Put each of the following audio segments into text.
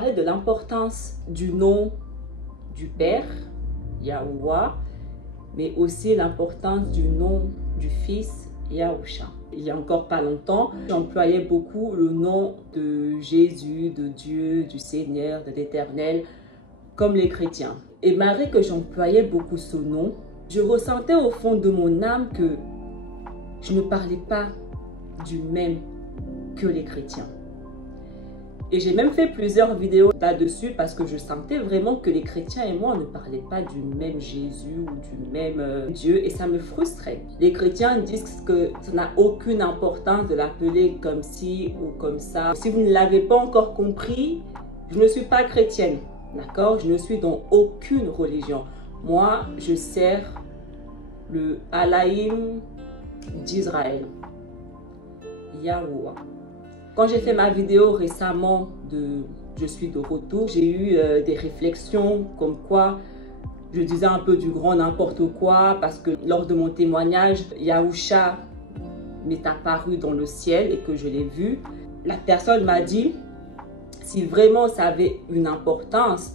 parler de l'importance du nom du Père, Yahuwah, mais aussi l'importance du nom du Fils, Yahusha. Il y a encore pas longtemps, j'employais beaucoup le nom de Jésus, de Dieu, du Seigneur, de l'Éternel, comme les chrétiens. Et malgré que j'employais beaucoup ce nom, je ressentais au fond de mon âme que je ne parlais pas du même que les chrétiens. Et j'ai même fait plusieurs vidéos là-dessus parce que je sentais vraiment que les chrétiens et moi, on ne parlait pas du même Jésus ou du même Dieu et ça me frustrait. Les chrétiens disent que ça n'a aucune importance de l'appeler comme ci ou comme ça. Si vous ne l'avez pas encore compris, je ne suis pas chrétienne, d'accord? Je ne suis dans aucune religion. Moi, je sers le Allahim d'Israël, Yahuwah. Quand j'ai fait ma vidéo récemment de « Je suis de retour », j'ai eu des réflexions comme quoi je disais un peu du grand n'importe quoi parce que lors de mon témoignage, Yahusha m'est apparu dans le ciel et que je l'ai vu. La personne m'a dit si vraiment ça avait une importance,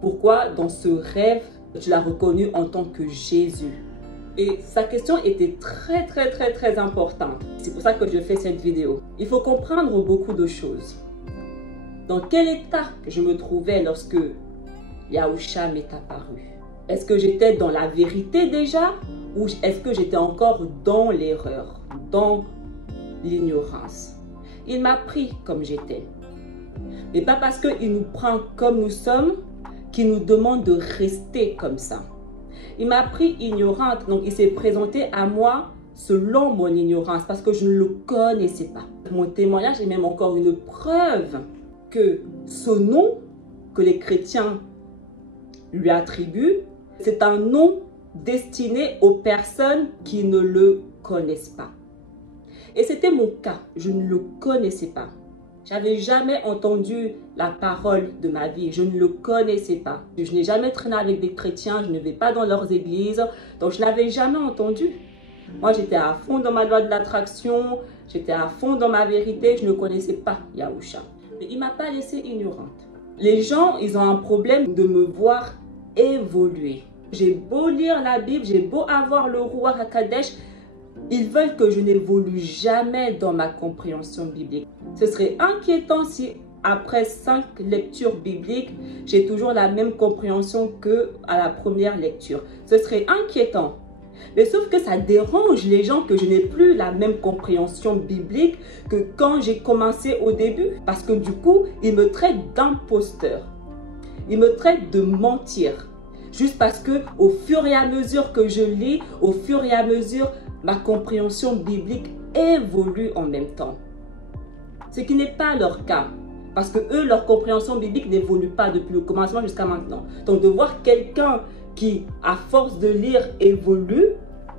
pourquoi dans ce rêve tu l'as reconnu en tant que Jésus? Et sa question était très importante. C'est pour ça que je fais cette vidéo. Il faut comprendre beaucoup de choses. Dans quel état je me trouvais lorsque Yahusha m'est apparu? Est-ce que j'étais dans la vérité déjà? Ou est-ce que j'étais encore dans l'erreur, dans l'ignorance? Il m'a pris comme j'étais. Mais pas parce qu'il nous prend comme nous sommes qu'il nous demande de rester comme ça. Il m'a pris ignorante, donc il s'est présenté à moi selon mon ignorance parce que je ne le connaissais pas. Mon témoignage est même encore une preuve que ce nom que les chrétiens lui attribuent, c'est un nom destiné aux personnes qui ne le connaissent pas. Et c'était mon cas, je ne le connaissais pas. J'avais jamais entendu la parole de ma vie. Je ne le connaissais pas. Je n'ai jamais traîné avec des chrétiens. Je ne vais pas dans leurs églises. Donc, je n'avais jamais entendu. Moi, j'étais à fond dans ma loi de l'attraction. J'étais à fond dans ma vérité. Je ne connaissais pas Yahusha. Mais il ne m'a pas laissée ignorante. Les gens, ils ont un problème de me voir évoluer. J'ai beau lire la Bible, j'ai beau avoir le Ruach HaKodesh, ils veulent que je n'évolue jamais dans ma compréhension biblique. Ce serait inquiétant si, après 5 lectures bibliques, j'ai toujours la même compréhension qu'à la première lecture. Ce serait inquiétant. Mais sauf que ça dérange les gens que je n'ai plus la même compréhension biblique que quand j'ai commencé au début. Parce que du coup, ils me traitent d'imposteur. Ils me traitent de mentir. Juste parce que au fur et à mesure que je lis, au fur et à mesure, ma compréhension biblique évolue en même temps. Ce qui n'est pas leur cas. Parce que eux, leur compréhension biblique n'évolue pas depuis le commencement jusqu'à maintenant. Donc de voir quelqu'un qui, à force de lire, évolue,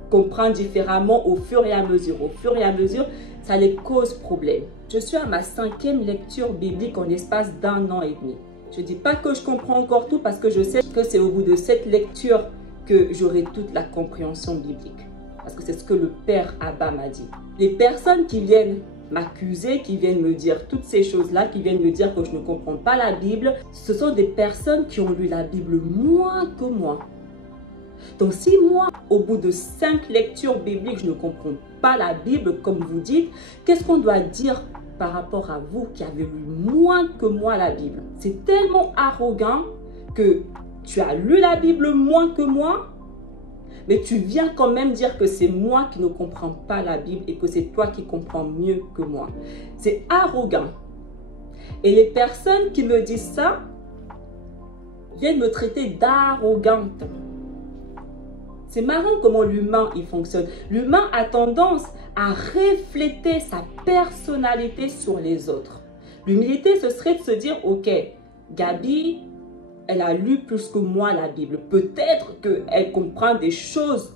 comprend différemment au fur et à mesure. Au fur et à mesure, ça les cause problème. Je suis à ma 5e lecture biblique en l'espace d'1 an et demi. Je ne dis pas que je comprends encore tout parce que je sais que c'est au bout de cette lecture que j'aurai toute la compréhension biblique. Parce que c'est ce que le Père Abba m'a dit. Les personnes qui viennent m'accuser, qui viennent me dire toutes ces choses-là, qui viennent me dire que je ne comprends pas la Bible, ce sont des personnes qui ont lu la Bible moins que moi. Donc si moi, au bout de 5 lectures bibliques, je ne comprends pas la Bible, comme vous dites, qu'est-ce qu'on doit dire par rapport à vous qui avez lu moins que moi la Bible? C'est tellement arrogant que tu as lu la Bible moins que moi, mais tu viens quand même dire que c'est moi qui ne comprends pas la Bible et que c'est toi qui comprends mieux que moi. C'est arrogant. Et les personnes qui me disent ça viennent me traiter d'arrogante. C'est marrant comment l'humain il fonctionne. L'humain a tendance à refléter sa personnalité sur les autres. L'humilité, ce serait de se dire, ok, Gabi, elle a lu plus que moi la Bible. Peut-être qu'elle comprend des choses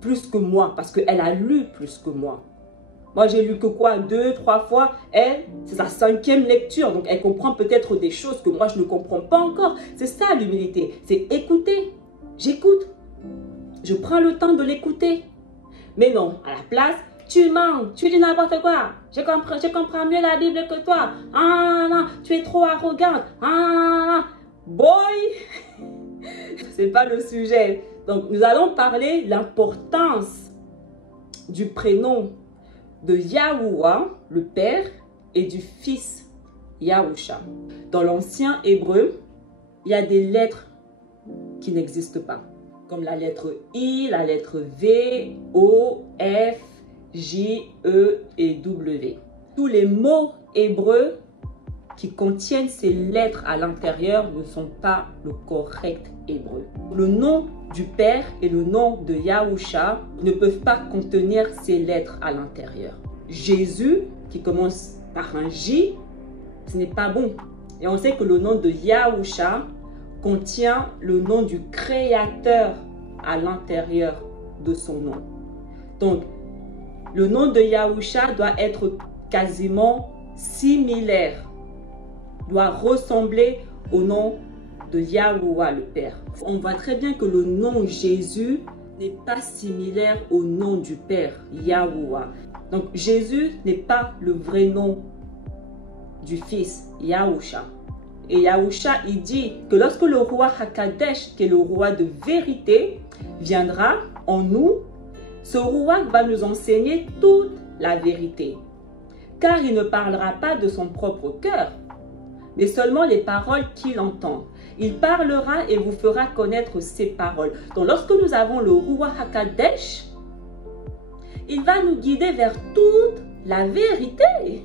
plus que moi parce qu'elle a lu plus que moi. Moi, j'ai lu que quoi? 2, 3 fois. Elle, c'est sa 5e lecture. Donc, elle comprend peut-être des choses que moi, je ne comprends pas encore. C'est ça l'humilité. C'est écouter. J'écoute. Je prends le temps de l'écouter. Mais non, à la place, tu mens, tu dis n'importe quoi, je comprends mieux la Bible que toi, ah non, tu es trop arrogante, ah boy, c'est pas le sujet. Donc nous allons parler de l'importance du prénom de Yahuwah, le Père, et du Fils Yahusha. Dans l'ancien hébreu, il y a des lettres qui n'existent pas, comme la lettre I, la lettre V, O, F, J, E et W. Tous les mots hébreux qui contiennent ces lettres à l'intérieur ne sont pas le correct hébreu. Le nom du Père et le nom de Yahusha ne peuvent pas contenir ces lettres à l'intérieur. Jésus, qui commence par un J, ce n'est pas bon. Et on sait que le nom de Yahusha contient le nom du Créateur à l'intérieur de son nom. Donc, le nom de Yahusha doit être quasiment similaire, doit ressembler au nom de Yahuwah le Père. On voit très bien que le nom Jésus n'est pas similaire au nom du Père, Yahuwah. Donc Jésus n'est pas le vrai nom du Fils, Yahusha. Et Yahusha, il dit que lorsque le roi Hakadesh, qui est le roi de vérité, viendra en nous, ce roi va nous enseigner toute la vérité. Car il ne parlera pas de son propre cœur, mais seulement les paroles qu'il entend. Il parlera et vous fera connaître ses paroles. Donc lorsque nous avons le roi Hakadesh, il va nous guider vers toute la vérité.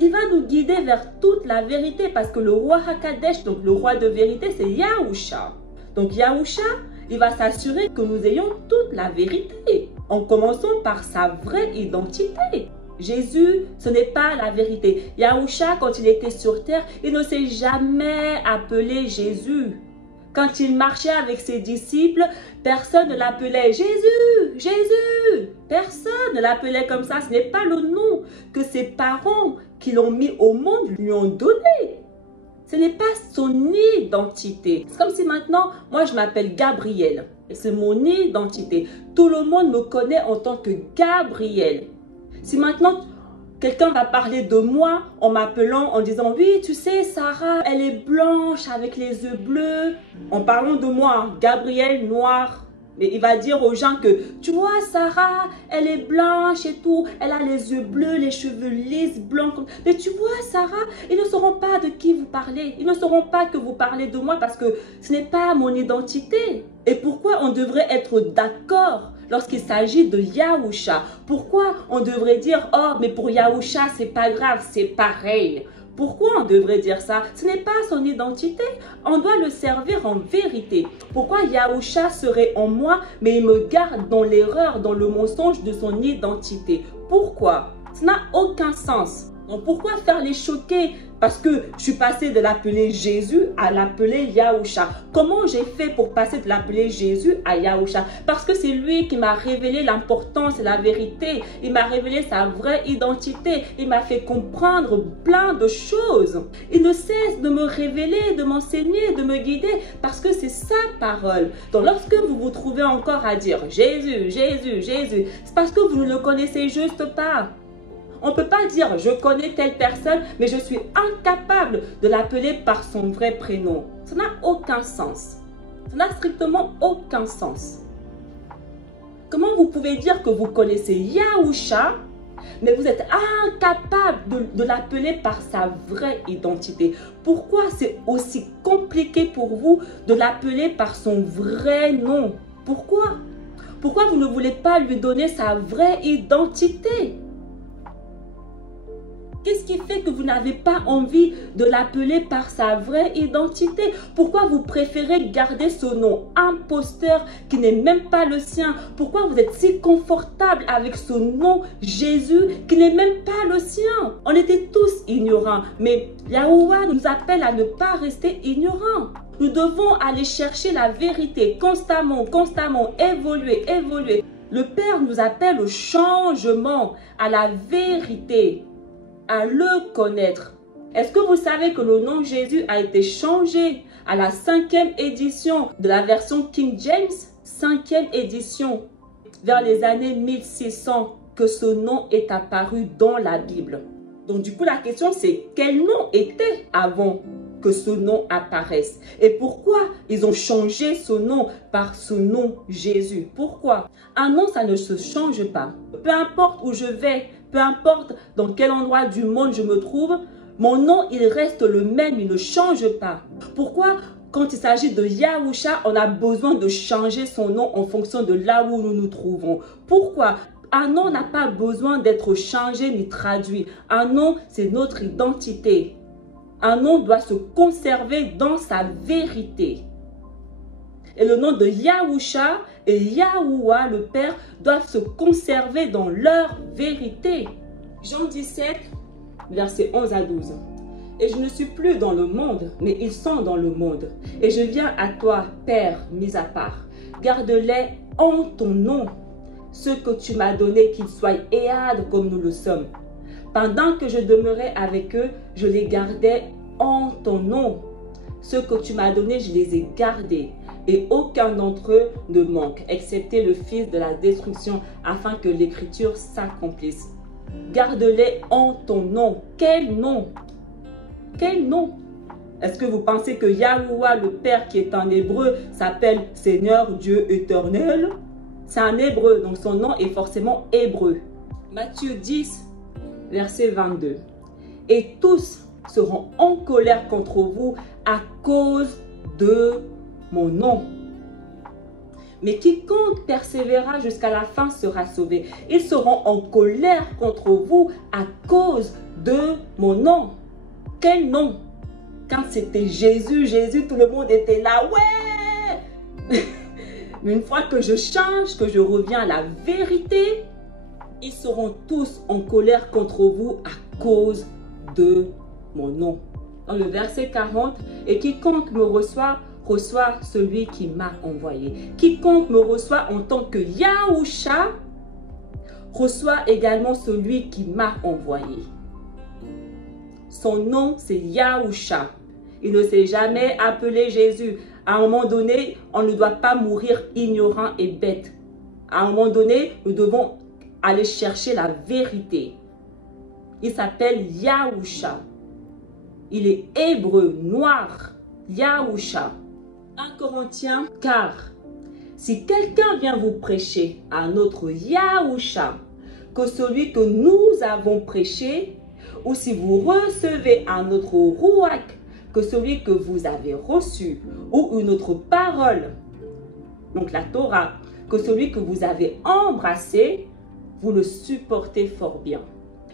Il va nous guider vers toute la vérité parce que le roi Hakadesh, donc le roi de vérité, c'est Yahusha. Donc Yahusha, il va s'assurer que nous ayons toute la vérité en commençant par sa vraie identité. Jésus, ce n'est pas la vérité. Yahusha, quand il était sur terre, il ne s'est jamais appelé Jésus. Quand il marchait avec ses disciples, personne ne l'appelait Jésus, Jésus. Personne ne l'appelait comme ça. Ce n'est pas le nom que ses parents qui l'ont mis au monde lui ont donné. Ce n'est pas son identité. C'est comme si maintenant, moi je m'appelle Gabriel. Et c'est mon identité. Tout le monde me connaît en tant que Gabriel. Si maintenant quelqu'un va parler de moi en m'appelant, en disant « Oui, tu sais, Sarah, elle est blanche avec les yeux bleus. » En parlant de moi, Gabriel, noir. Mais il va dire aux gens que « Tu vois, Sarah, elle est blanche et tout. Elle a les yeux bleus, les cheveux lisses, blancs. » Mais tu vois, Sarah, ils ne sauront pas de qui vous parlez. Ils ne sauront pas que vous parlez de moi parce que ce n'est pas mon identité. Et pourquoi on devrait être d'accord lorsqu'il s'agit de Yahusha? Pourquoi on devrait dire « Oh, mais pour Yahusha, c'est pas grave, c'est pareil ». Pourquoi on devrait dire ça? Ce n'est pas son identité. On doit le servir en vérité. Pourquoi Yahusha serait en moi, mais il me garde dans l'erreur, dans le mensonge de son identité? Pourquoi? Ça n'a aucun sens. Donc pourquoi faire les choquer? Parce que je suis passée de l'appeler Jésus à l'appeler Yahusha. Comment j'ai fait pour passer de l'appeler Jésus à Yahusha? Parce que c'est lui qui m'a révélé l'importance et la vérité. Il m'a révélé sa vraie identité. Il m'a fait comprendre plein de choses. Il ne cesse de me révéler, de m'enseigner, de me guider parce que c'est sa parole. Donc lorsque vous vous trouvez encore à dire Jésus, Jésus, Jésus, c'est parce que vous ne le connaissez juste pas. On ne peut pas dire « je connais telle personne » mais je suis incapable de l'appeler par son vrai prénom. Ça n'a aucun sens. Ça n'a strictement aucun sens. Comment vous pouvez dire que vous connaissez Yahusha mais vous êtes incapable de l'appeler par sa vraie identité? Pourquoi c'est aussi compliqué pour vous de l'appeler par son vrai nom? Pourquoi? Pourquoi vous ne voulez pas lui donner sa vraie identité? Qu'est-ce qui fait que vous n'avez pas envie de l'appeler par sa vraie identité? Pourquoi vous préférez garder ce nom imposteur qui n'est même pas le sien? Pourquoi vous êtes si confortable avec ce nom Jésus qui n'est même pas le sien? On était tous ignorants, mais Yahuwah nous appelle à ne pas rester ignorants. Nous devons aller chercher la vérité constamment, constamment, évoluer, évoluer. Le Père nous appelle au changement, à la vérité, à le connaître. Est-ce que vous savez que le nom Jésus a été changé à la 5e édition de la version King James? 5e édition. vers les années 1600 que ce nom est apparu dans la Bible. Donc du coup, la question c'est quel nom était avant que ce nom apparaisse? Et pourquoi ils ont changé ce nom par ce nom Jésus? Pourquoi? Un nom, ça ne se change pas. Peu importe où je vais, peu importe dans quel endroit du monde je me trouve, mon nom, il reste le même, il ne change pas. Pourquoi? Quand il s'agit de Yahusha, on a besoin de changer son nom en fonction de là où nous nous trouvons. Pourquoi? Un nom n'a pas besoin d'être changé ni traduit. Un nom, c'est notre identité. Un nom doit se conserver dans sa vérité. Et le nom de Yahusha et Yahuwah, le Père, doivent se conserver dans leur vérité. Jean 17, versets 11 à 12. Et je ne suis plus dans le monde, mais ils sont dans le monde. Et je viens à toi, Père, mis à part. Garde-les en ton nom, ceux que tu m'as donnés, qu'ils soient éades comme nous le sommes. Pendant que je demeurais avec eux, je les gardais en ton nom. Ceux que tu m'as donnés, je les ai gardés. Et aucun d'entre eux ne manque, excepté le fils de la destruction, afin que l'écriture s'accomplisse. Garde-les en ton nom. Quel nom? Quel nom? Est-ce que vous pensez que Yahuwah, le Père qui est en hébreu, s'appelle Seigneur Dieu éternel? C'est un hébreu, donc son nom est forcément hébreu. Matthieu 10, verset 22. Et tous seront en colère contre vous à cause de mon nom. Mais quiconque persévérera jusqu'à la fin sera sauvé. Ils seront en colère contre vous à cause de mon nom. Quel nom? Quand c'était Jésus, tout le monde était là. Ouais! Mais une fois que je change, que je reviens à la vérité, ils seront tous en colère contre vous à cause de mon nom. Dans le verset 40, et quiconque me reçoit celui qui m'a envoyé. Quiconque me reçoit en tant que Yahusha, reçoit également celui qui m'a envoyé. Son nom, c'est Yahusha. Il ne s'est jamais appelé Jésus. À un moment donné, on ne doit pas mourir ignorant et bête. À un moment donné, nous devons aller chercher la vérité. Il s'appelle Yahusha. Il est hébreu, noir. Yahusha. 1 Corinthiens, car si quelqu'un vient vous prêcher un autre Yahusha que celui que nous avons prêché, ou si vous recevez un autre Ruach que celui que vous avez reçu, ou une autre parole, donc la Torah, que celui que vous avez embrassé, vous le supportez fort bien.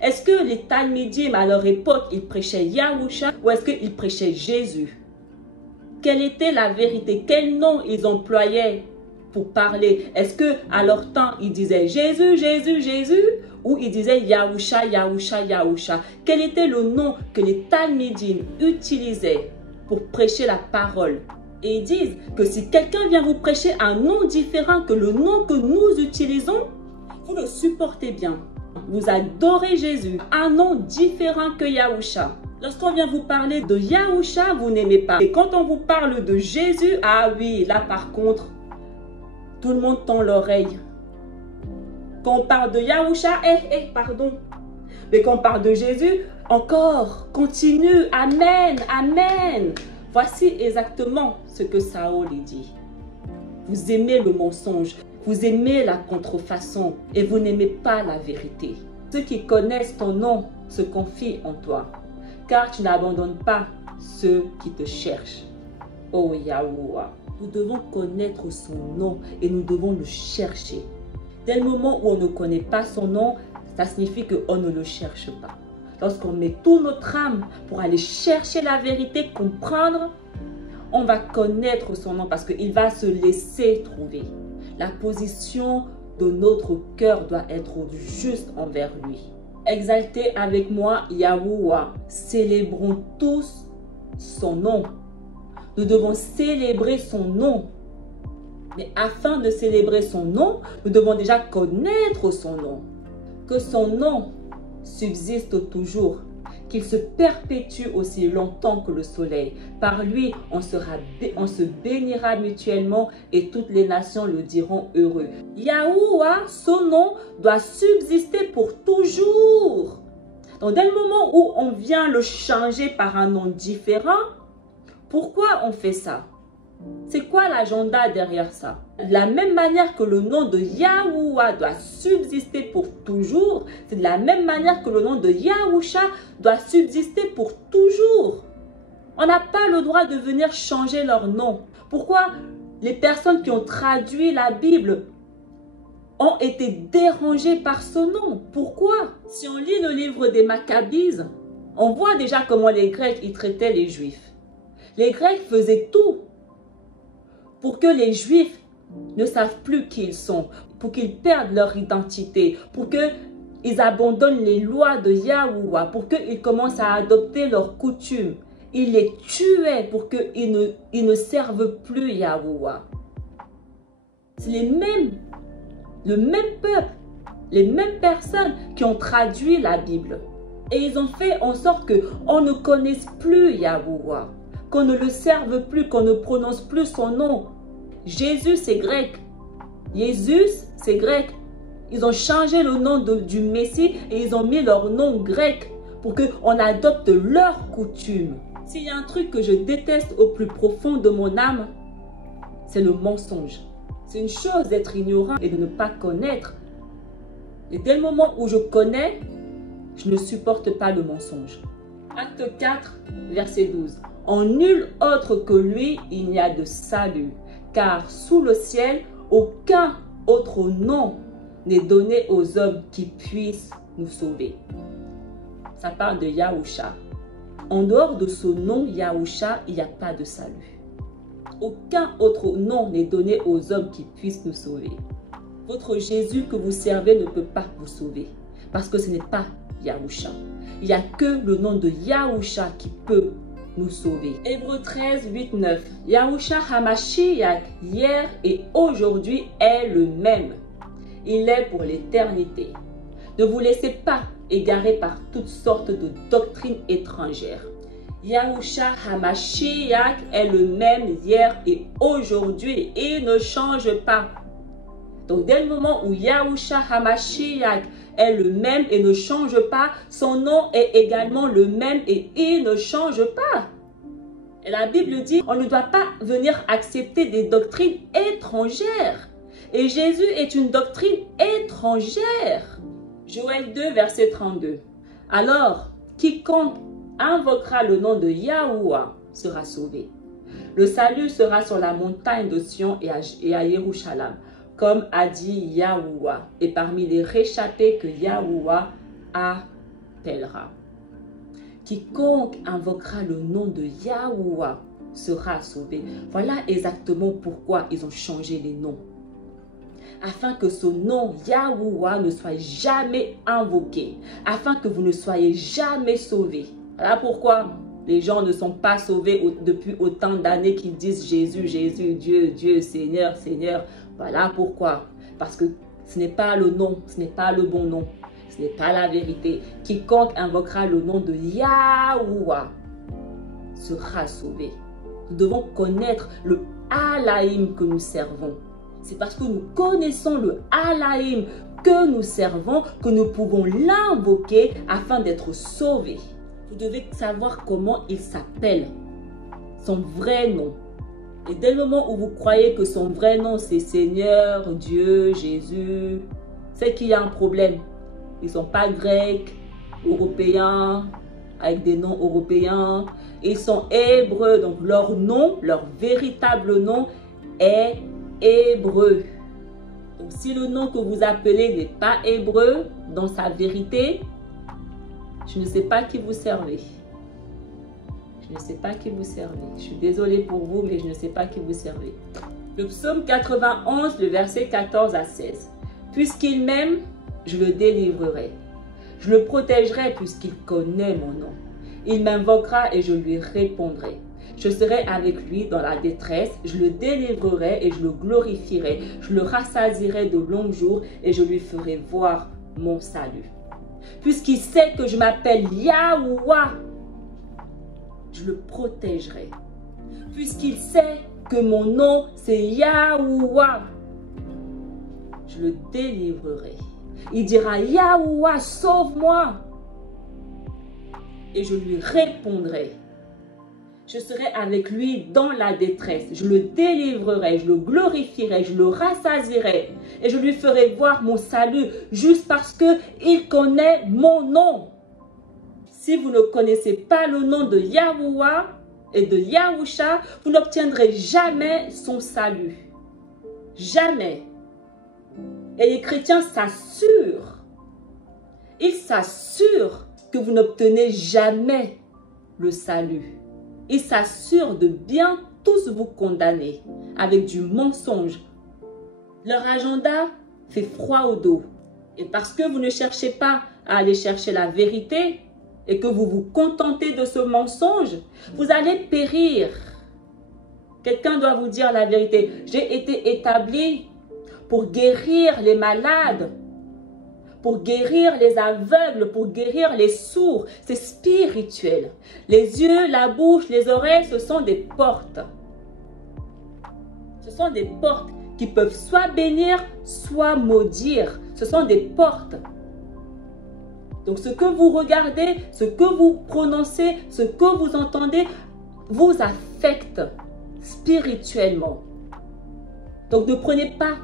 Est-ce que les Talmidim à leur époque, ils prêchaient Yahusha ou est-ce qu'ils prêchaient Jésus? Quelle était la vérité? Quel nom ils employaient pour parler? Est-ce que à leur temps, ils disaient Jésus, Jésus, Jésus? Ou ils disaient Yahusha, Yahusha, Yahusha? Quel était le nom que les Talmidim utilisaient pour prêcher la parole? Et ils disent que si quelqu'un vient vous prêcher un nom différent que le nom que nous utilisons, vous le supportez bien. Vous adorez Jésus, un nom différent que Yahusha. Lorsqu'on vient vous parler de Yahusha, vous n'aimez pas. Et quand on vous parle de Jésus, ah oui, là par contre, tout le monde tend l'oreille. Quand on parle de Yahusha, pardon. Mais quand on parle de Jésus, encore, continue, amen, amen. Voici exactement ce que Saül dit. Vous aimez le mensonge, vous aimez la contrefaçon et vous n'aimez pas la vérité. Ceux qui connaissent ton nom se confient en toi, car tu n'abandonnes pas ceux qui te cherchent. Oh Yahuwah, nous devons connaître son nom et nous devons le chercher. Dès le moment où on ne connaît pas son nom, ça signifie qu'on ne le cherche pas. Lorsqu'on met toute notre âme pour aller chercher la vérité, comprendre, on va connaître son nom parce qu'il va se laisser trouver. La position de notre cœur doit être juste envers lui. Exaltez avec moi Yahuwah. Célébrons tous son nom. Nous devons célébrer son nom. Mais afin de célébrer son nom, nous devons déjà connaître son nom. Que son nom subsiste toujours. qu'il se perpétue aussi longtemps que le soleil. Par lui, on se bénira mutuellement et toutes les nations le diront heureux. Yahuwah, son nom, doit subsister pour toujours. Donc, dès le moment où on vient le changer par un nom différent, pourquoi on fait ça? C'est quoi l'agenda derrière ça? De la même manière que le nom de Yahuwah doit subsister pour toujours, c'est de la même manière que le nom de Yahusha doit subsister pour toujours. On n'a pas le droit de venir changer leur nom. Pourquoi les personnes qui ont traduit la Bible ont été dérangées par ce nom? Pourquoi? Si on lit le livre des Maccabies, on voit déjà comment les Grecs y traitaient les Juifs. Les Grecs faisaient tout pour que les Juifs ne savent plus qui ils sont, pour qu'ils perdent leur identité, pour qu'ils abandonnent les lois de Yahuwah, pour qu'ils commencent à adopter leurs coutumes. Ils les tuaient pour qu'ils ne servent plus Yahuwah. C'est le même peuple, les mêmes personnes qui ont traduit la Bible. Et ils ont fait en sorte qu'on ne connaisse plus Yahuwah, qu'on ne le serve plus, qu'on ne prononce plus son nom. Jésus, c'est grec. Jésus, c'est grec. Ils ont changé le nom du Messie et ils ont mis leur nom grec pour qu'on adopte leurs coutumes. S'il y a un truc que je déteste au plus profond de mon âme, c'est le mensonge. C'est une chose d'être ignorant et de ne pas connaître. Et dès le moment où je connais, je ne supporte pas le mensonge. Acte 4, verset 12. En nul autre que lui, il n'y a de salut. Car sous le ciel, aucun autre nom n'est donné aux hommes qui puissent nous sauver. Ça parle de Yahusha. En dehors de ce nom Yahusha, il n'y a pas de salut. Aucun autre nom n'est donné aux hommes qui puissent nous sauver. Votre Jésus que vous servez ne peut pas vous sauver. Parce que ce n'est pas Yahusha. Il n'y a que le nom de Yahusha qui peut nous sauver. Hébreux 13, 8, 9. Yahusha Hamashiach, hier et aujourd'hui, est le même. Il est pour l'éternité. Ne vous laissez pas égarer par toutes sortes de doctrines étrangères. Yahusha Hamashiach est le même hier et aujourd'hui et il ne change pas. Donc dès le moment où Yahusha Hamashiach est le même et ne change pas, son nom est également le même et il ne change pas. Et la Bible dit, on ne doit pas venir accepter des doctrines étrangères. Et Jésus est une doctrine étrangère. Joël 2, verset 32. Alors, quiconque invoquera le nom de Yahuwah sera sauvé. Le salut sera sur la montagne de Sion et à Jérusalem, comme a dit Yahuwah, et parmi les réchappés que Yahuwah appellera. Quiconque invoquera le nom de Yahuwah sera sauvé. Voilà exactement pourquoi ils ont changé les noms. Afin que ce nom Yahuwah ne soit jamais invoqué. Afin que vous ne soyez jamais sauvés. Voilà pourquoi les gens ne sont pas sauvés depuis autant d'années qu'ils disent Jésus, Jésus, Dieu, Dieu, Seigneur, Seigneur. Voilà pourquoi. Parce que ce n'est pas le nom, ce n'est pas le bon nom. Ce n'est pas la vérité. Quiconque invoquera le nom de Yahuwah sera sauvé. Nous devons connaître le Alaïm que nous servons. C'est parce que nous connaissons le Alaïm que nous servons que nous pouvons l'invoquer afin d'être sauvés. Vous devez savoir comment il s'appelle, son vrai nom. Et dès le moment où vous croyez que son vrai nom c'est Seigneur, Dieu, Jésus, c'est qu'il y a un problème. Ils ne sont pas grecs, européens, avec des noms européens. Ils sont hébreux, donc leur nom, leur véritable nom est hébreu. Donc si le nom que vous appelez n'est pas hébreu dans sa vérité, je ne sais pas qui vous servez. Je ne sais pas qui vous servez. Je suis désolée pour vous, mais je ne sais pas qui vous servez. Le psaume 91, le verset 14 à 16. Puisqu'il m'aime, je le délivrerai. Je le protégerai puisqu'il connaît mon nom. Il m'invoquera et je lui répondrai. Je serai avec lui dans la détresse, je le délivrerai et je le glorifierai. Je le rassasierai de longs jours et je lui ferai voir mon salut. puisqu'il sait que je m'appelle Yahuwah, je le protégerai. Puisqu'il sait que mon nom c'est Yahuwah, je le délivrerai. Il dira Yahuwah, sauve-moi. Et je lui répondrai. Je serai avec lui dans la détresse. Je le délivrerai, je le glorifierai, je le rassasierai. Et je lui ferai voir mon salut juste parce qu'il connaît mon nom. Si vous ne connaissez pas le nom de Yahuwah et de Yahusha, vous n'obtiendrez jamais son salut. Jamais. Et les chrétiens s'assurent. Ils s'assurent que vous n'obtenez jamais le salut. Ils s'assurent de bien tous vous condamner avec du mensonge. Leur agenda fait froid au dos. Et parce que vous ne cherchez pas à aller chercher la vérité et que vous vous contentez de ce mensonge, vous allez périr. Quelqu'un doit vous dire la vérité. J'ai été établi pour guérir les malades, pour guérir les aveugles, pour guérir les sourds. C'est spirituel. Les yeux, la bouche, les oreilles, ce sont des portes. Ce sont des portes qui peuvent soit bénir, soit maudire. Ce sont des portes. Donc ce que vous regardez, ce que vous prononcez, ce que vous entendez, vous affecte spirituellement. Donc ne prenez pas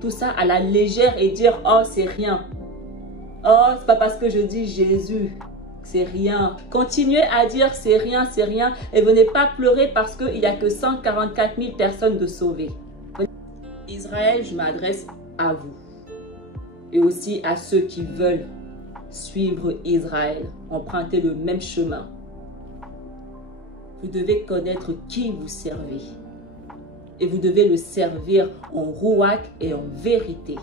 tout ça à la légère et dire « Oh, c'est rien. Oh, c'est pas parce que je dis Jésus. C'est rien. » Continuez à dire « C'est rien, c'est rien. » Et venez pas pleurer parce qu'il n'y a que 144 000 personnes de sauvées. Israël, je m'adresse à vous. Et aussi à ceux qui veulent suivre Israël, emprunter le même chemin. Vous devez connaître qui vous servez. Et vous devez le servir en rouach et en vérité.